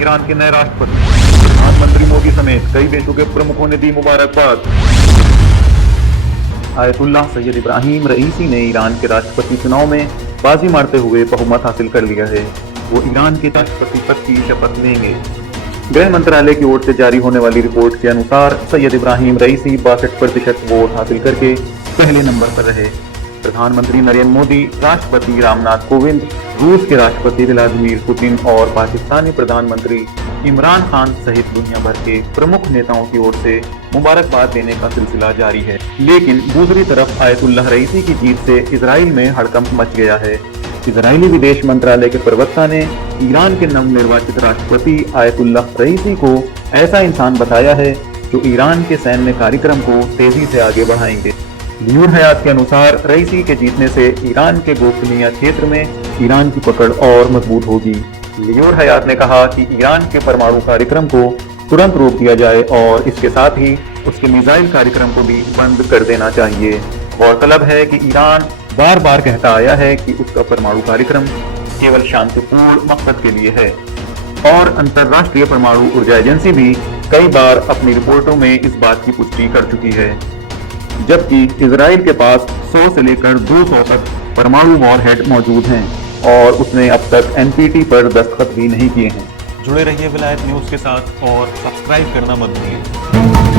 Iran के नए राष्ट्रपति। प्रधानमंत्री मोदी समेत कई देशों के प्रमुखों ने दी मुबारकबाद। आयतुल्लाह सैयद इब्राहिम रईसी ने ईरान के राष्ट्रपति चुनाव में बाजी मारते हुए बहुमत हासिल कर लिया है। वो ईरान के राष्ट्रपति पद की शपथ लेंगे। गृह मंत्रालय की ओर से जारी होने वाली रिपोर्ट के अनुसार सैयद इब्राहिम रईसी 62% वोट हासिल करके पहले नंबर पर रहे। प्रधानमंत्री नरेंद्र मोदी, राष्ट्रपति रामनाथ कोविंद, रूस के राष्ट्रपति व्लादिमीर पुतिन और पाकिस्तानी प्रधानमंत्री इमरान खान सहित दुनिया भर के प्रमुख नेताओं की ओर से मुबारकबाद देने का सिलसिला जारी है। लेकिन दूसरी तरफ आयतुल्लाह रईसी की जीत से इजराइल में हड़कंप मच गया है। इजरायली विदेश मंत्रालय के प्रवक्ता ने ईरान के नवनिर्वाचित राष्ट्रपति आयतुल्लाह रईसी को ऐसा इंसान बताया है जो ईरान के सैन्य कार्यक्रम को तेजी से आगे बढ़ाएंगे। लियोर हयात के अनुसार रईसी के जीतने से ईरान के गोपनीय क्षेत्र में ईरान की पकड़ और मजबूत होगी। लियोर हयात ने कहा कि ईरान के परमाणु कार्यक्रम को तुरंत रोक दिया जाए और इसके साथ ही उसके मिसाइल कार्यक्रम को भी बंद कर देना चाहिए। गौरतलब है कि ईरान बार बार कहता आया है कि उसका परमाणु कार्यक्रम केवल शांतिपूर्ण मकसद के लिए है और अंतर्राष्ट्रीय परमाणु ऊर्जा एजेंसी भी कई बार अपनी रिपोर्टों में इस बात की पुष्टि कर चुकी है। जबकि इजराइल के पास 100 से लेकर 200 तक परमाणु वॉरहेड मौजूद हैं और उसने अब तक NPT पर दस्तखत भी नहीं किए हैं। जुड़े रहिए विलायत न्यूज के साथ और सब्सक्राइब करना मत भूलिए।